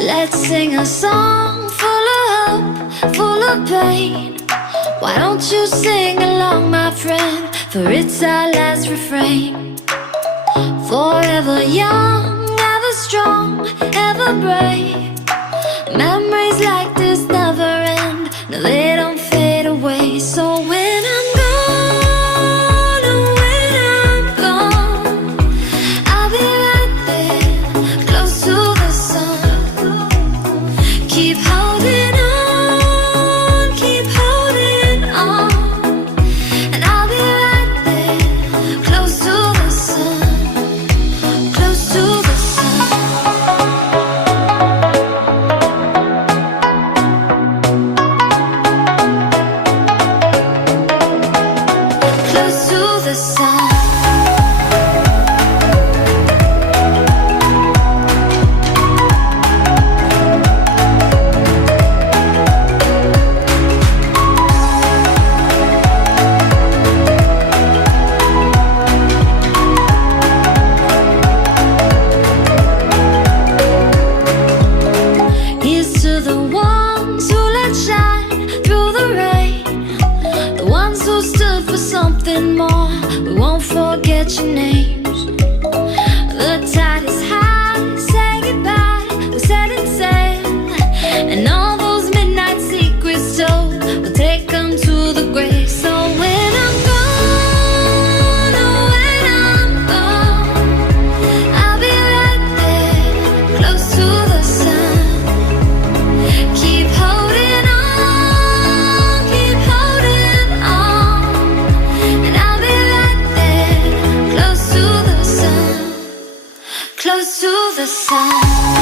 Let's sing a song full of hope, full of pain. Why don't you sing along, my friend? For it's our last refrain. Forever young, ever strong, ever brave. Memories like this never end. No, they don't fade away. So when I'm gone, oh, when I'm gone, I'll be right there, close to the sun. Keep holding on, keep holding on, and I'll be right there, close to the sun, close to the sun. Close to the sun. Here's to the ones who let shine through the rain, the ones who stood for something more. We won't forget your names. The tide is high, say goodbye, we're setting sail, and all those midnight secrets told, we'll take them to the grave. So when I'm gone, oh, when I'm gone, I'll be right there, close to the sun. Keep holding on, and I'll be right there, close to the sun, close to the sun.